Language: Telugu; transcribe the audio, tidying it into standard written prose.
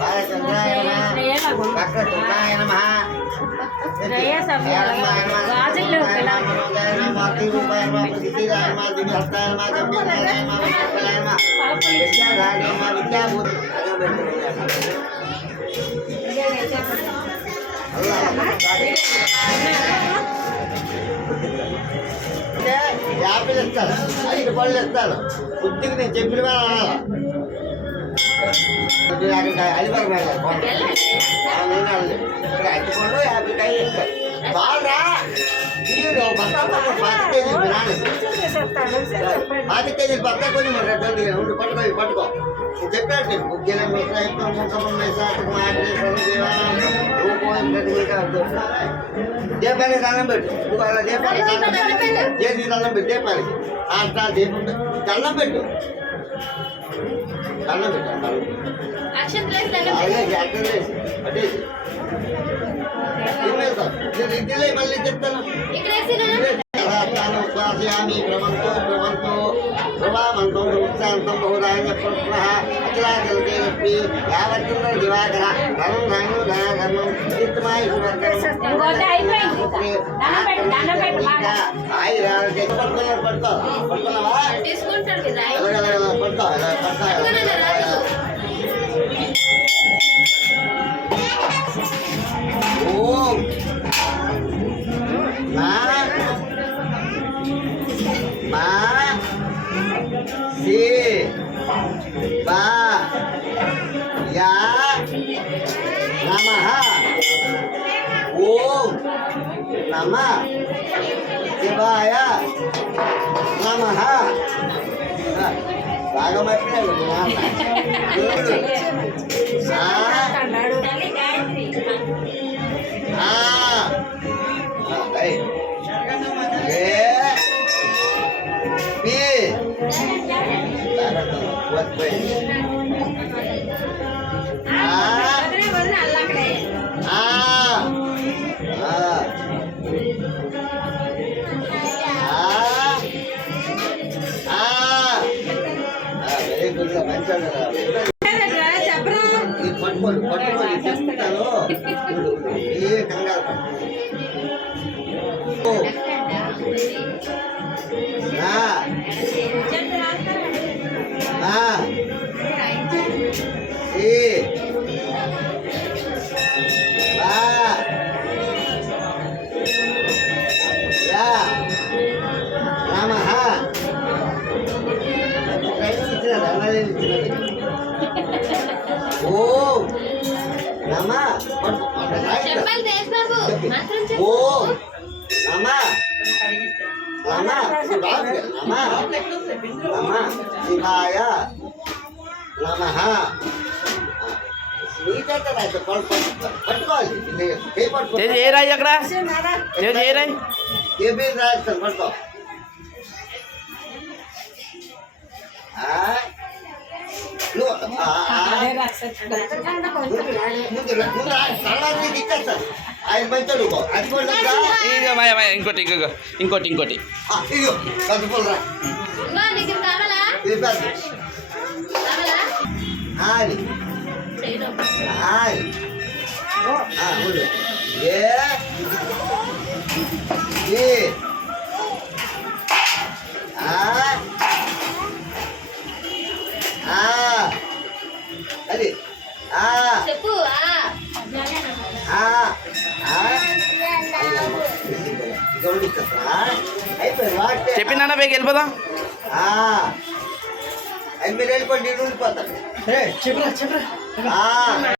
బాలచంద్రాయ నమః వక్రతుండాయ నమః యాపిల్ ఇస్తాను 5 పళ్ళు ఇస్తాను బుద్ధికి నేను చెప్పిన అలిపర నేను ఇక్కడ అట్టుకోండు 50 కాయలు ఇస్తాను బాగా వీడు 5 కేజీలు నాన్న 5 కేజీలు పక్క కొని మరి ఉండి పట్టుకో నేను చెప్పాడు నేను ముగ్గుల దీపానికి దండం పెట్టు అలా దీపానికి దండం పెట్టు దీపానికి అట్లా దీపం దండం పెట్టు దండం పెట్టు అదే మళ్ళీ చెప్తాను భ్రమంతో ప్రభావంతో ఉత్సాహంతం బహుదాయ పునః అచలాచలపి యావత్తుందర దివాకర ధనం ధాన్యం ధన ధర్మం చిత్తమాయ పట్టుకున్నావా పట్టుకో ఓం మా సి బా యా నమః ఓం నమః శివాయ నమః బాగా మర్చిపోయాడు పట్టుకోండి చెప్తాను ఏ కంగారు ఓం నమ ఓం నమ నమ నమ శివాయ నమః పట్టుకోవాలి ఏ రాయి అక్కడ ఏ రాయి ఏ పేరు రాస్తాను పట్టుకో ఆయన మంచాడు ఇంకోటి ఇంకోటి ఇంకోటి అది చెప్పు చెప్పిందన్న పైకి వెళ్ళిపోదాం మీరు వెళ్ళిపోండి ఉండిపోతాను చెప్పరా